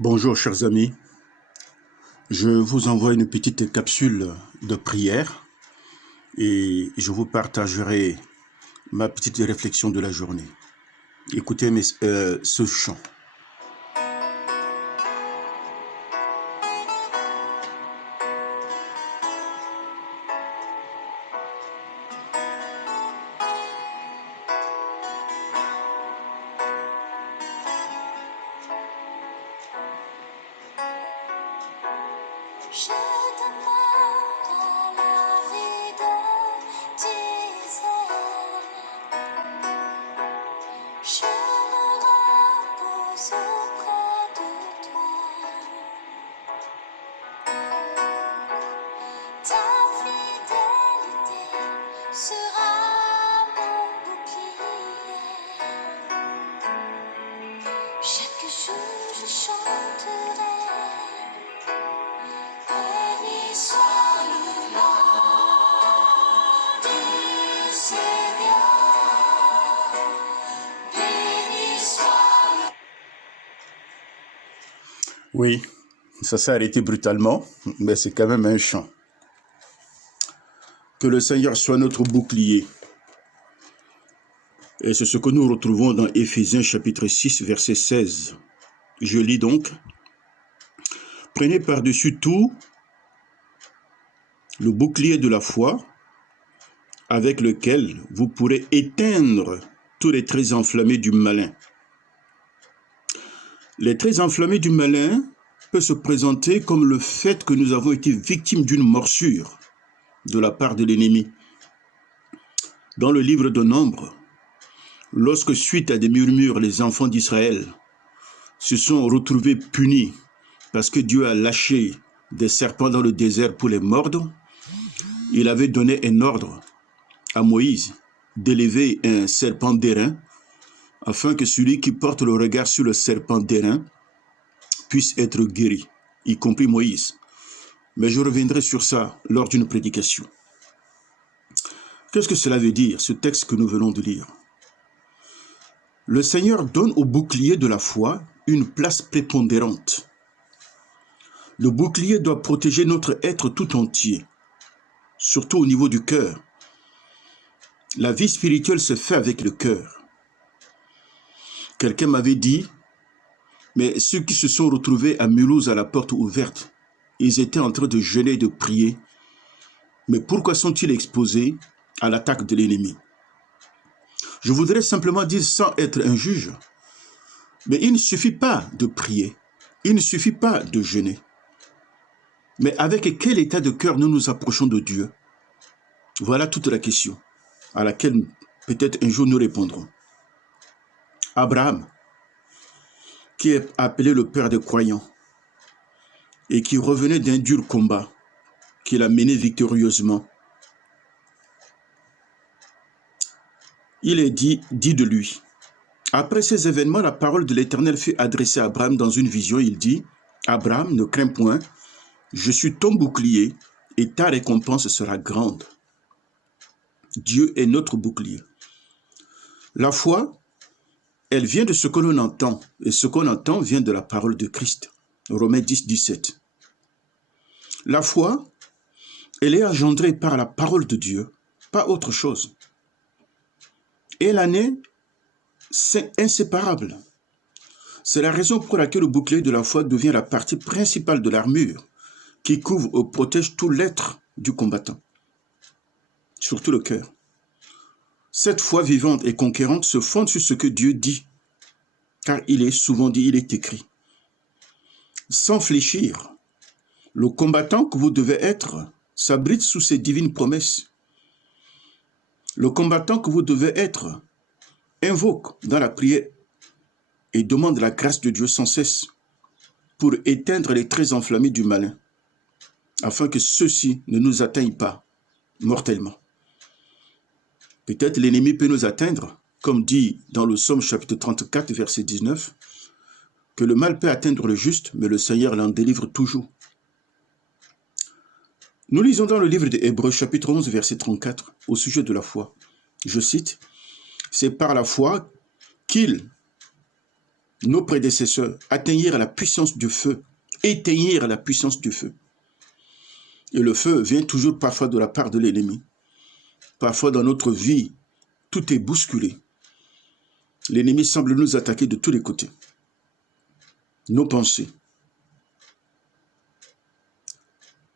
Bonjour chers amis, je vous envoie une petite capsule de prière et je vous partagerai ma petite réflexion de la journée. Écoutez ce chant. Je demande à la vie d'Israël. Je me repose auprès de toi. Ta fidélité sera mon bouclier. Chaque jour je chanterai. Béni soit le nom du Seigneur. Béni soit Oui, ça s'est arrêté brutalement, mais c'est quand même un chant. Que le Seigneur soit notre bouclier. Et c'est ce que nous retrouvons dans Éphésiens chapitre 6, verset 16. Je lis donc. Prenez par-dessus tout le bouclier de la foi, avec lequel vous pourrez éteindre tous les traits enflammés du malin. Les traits enflammés du malin peuvent se présenter comme le fait que nous avons été victimes d'une morsure de la part de l'ennemi. Dans le livre de Nombre, lorsque suite à des murmures, les enfants d'Israël se sont retrouvés punis parce que Dieu a lâché des serpents dans le désert pour les mordre, il avait donné un ordre à Moïse d'élever un serpent d'airain afin que celui qui porte le regard sur le serpent d'airain puisse être guéri, y compris Moïse. Mais je reviendrai sur ça lors d'une prédication. Qu'est-ce que cela veut dire, ce texte que nous venons de lire? Le Seigneur donne au bouclier de la foi une place prépondérante. Le bouclier doit protéger notre être tout entier, surtout au niveau du cœur. La vie spirituelle se fait avec le cœur. Quelqu'un m'avait dit, mais ceux qui se sont retrouvés à Mulhouse à la porte ouverte, ils étaient en train de jeûner et de prier, mais pourquoi sont-ils exposés à l'attaque de l'ennemi? Je voudrais simplement dire, sans être un juge, mais il ne suffit pas de prier, il ne suffit pas de jeûner. Mais avec quel état de cœur nous nous approchons de Dieu? Voilà toute la question à laquelle peut-être un jour nous répondrons. Abraham, qui est appelé le père des croyants et qui revenait d'un dur combat qu'il a mené victorieusement, il est dit de lui. Après ces événements, la parole de l'Éternel fut adressée à Abraham dans une vision. Il dit, Abraham, ne crains point, je suis ton bouclier et ta récompense sera grande. Dieu est notre bouclier. La foi, elle vient de ce que l'on entend, et ce qu'on entend vient de la parole de Christ. Romains 10, 17. La foi, elle est engendrée par la parole de Dieu, pas autre chose. Et elle en est inséparable. C'est la raison pour laquelle le bouclier de la foi devient la partie principale de l'armure qui couvre ou protège tout l'être du combattant, surtout le cœur. Cette foi vivante et conquérante se fonde sur ce que Dieu dit, car il est souvent dit, il est écrit. Sans fléchir, le combattant que vous devez être s'abrite sous ses divines promesses. Le combattant que vous devez être invoque dans la prière et demande la grâce de Dieu sans cesse pour éteindre les traits enflammés du malin, afin que ceux-ci ne nous atteignent pas mortellement. Peut-être l'ennemi peut nous atteindre, comme dit dans le Psaume chapitre 34, verset 19, que le mal peut atteindre le juste, mais le Seigneur l'en délivre toujours. Nous lisons dans le livre de Hébreux chapitre 11, verset 34, au sujet de la foi. Je cite, « C'est par la foi qu'il nos prédécesseurs atteignirent la puissance du feu, éteignirent la puissance du feu. Et le feu vient toujours parfois de la part de l'ennemi. Parfois dans notre vie, tout est bousculé. L'ennemi semble nous attaquer de tous les côtés. Nos pensées.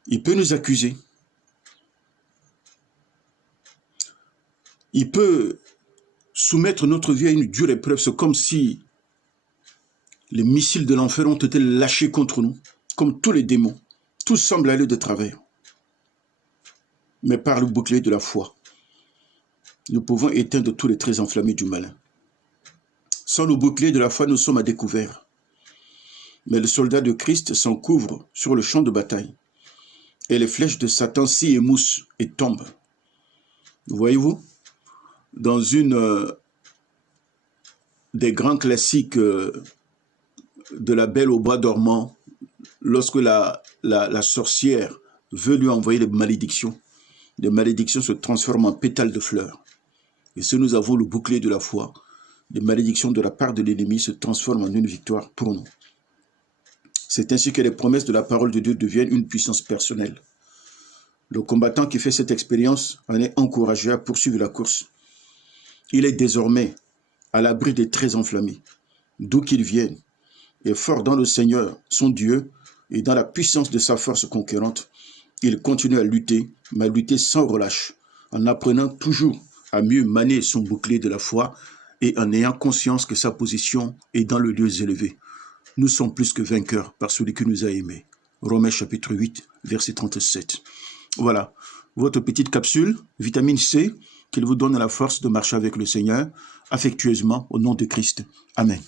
Il peut nous accuser. Il peut soumettre notre vie à une dure épreuve. C'est comme si les missiles de l'enfer ont été lâchés contre nous, comme tous les démons. Tout semble aller de travers. Mais par le bouclier de la foi, nous pouvons éteindre tous les traits enflammés du malin. Sans le bouclier de la foi, nous sommes à découvert. Mais le soldat de Christ s'en couvre sur le champ de bataille. Et les flèches de Satan s'y émoussent et tombent. Voyez-vous, dans une des grands classiques de La Belle au bois dormant, lorsque la sorcière veut lui envoyer des malédictions se transforment en pétales de fleurs. Et si nous avons le bouclier de la foi, les malédictions de la part de l'ennemi se transforment en une victoire pour nous. C'est ainsi que les promesses de la parole de Dieu deviennent une puissance personnelle. Le combattant qui fait cette expérience en est encouragé à poursuivre la course. Il est désormais à l'abri des traits enflammés, d'où qu'ils viennent, et fort dans le Seigneur, son Dieu, et dans la puissance de sa force conquérante, il continue à lutter, mais à lutter sans relâche, en apprenant toujours à mieux manier son bouclier de la foi et en ayant conscience que sa position est dans le lieu élevé. Nous sommes plus que vainqueurs par celui qui nous a aimés. Romains chapitre 8, verset 37. Voilà, votre petite capsule, vitamine C, qu'il vous donne la force de marcher avec le Seigneur, affectueusement au nom de Christ. Amen.